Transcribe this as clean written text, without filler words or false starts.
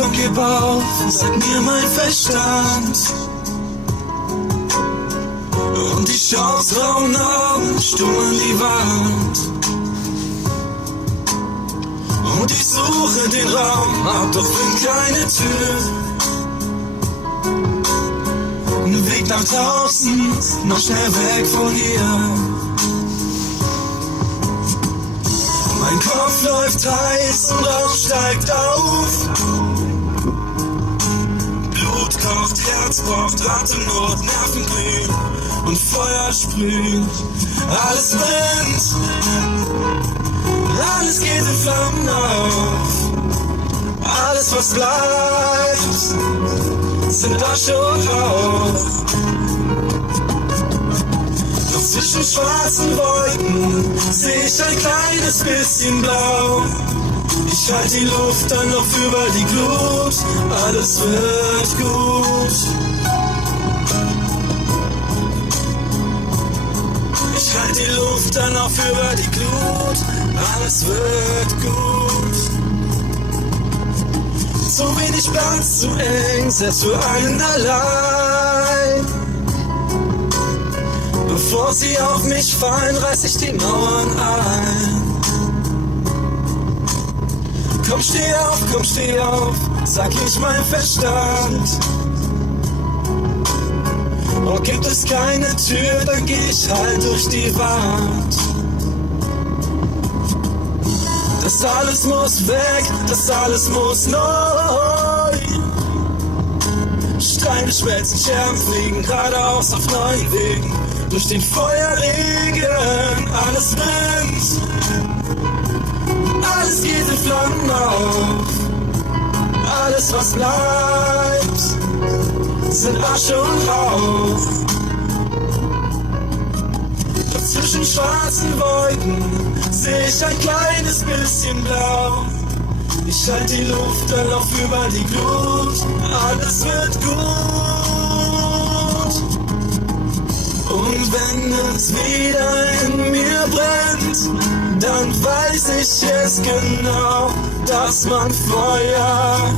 komm, gib auf, sag mir mein Verstand. Und ich schau aus rauen Augen stumm an die Wand. Und ich suche den Raum, hab doch bin keine Tür. Ein Weg nach draußen, noch schnell weg von hier. Mein Kopf läuft heiß und Rauch steigt auf. Blut kocht, Herz pocht, Atemnot, Nerven glühen und Feuer sprüht. Alles brennt, alles geht in Flammen auf. Alles was bleibt, sind Asche und Rauch. Doch zwischen schwarzen Wolken seh ich ein kleines bisschen blau. Ich halt die Luft dann noch über die Glut, alles wird gut. Ich halt die Luft dann noch über die Glut, alles wird gut. Zu wenig Platz, zu eng, selbst für einen allein. Bevor sie auf mich fallen, reiß ich die Mauern ein. Komm steh auf, sag ich mein Verstand. Oh, gibt es keine Tür, dann geh ich halt durch die Wand. Das alles muss weg, das alles muss neu. Steine schmelzen, Scherben fliegen, geradeaus auf neuen Wegen. Durch den Feuerregen, alles brennt, alles geht in Flammen auf. Alles was bleibt, sind Asche und Rauch. Doch zwischen schwarzen Wolken seh ich ein kleines bisschen blau. Ich halt die Luft dann noch über die Glut, alles wird gut. Und wenn es wieder in mir brennt, dann weiß ich es genau, dass man Feuer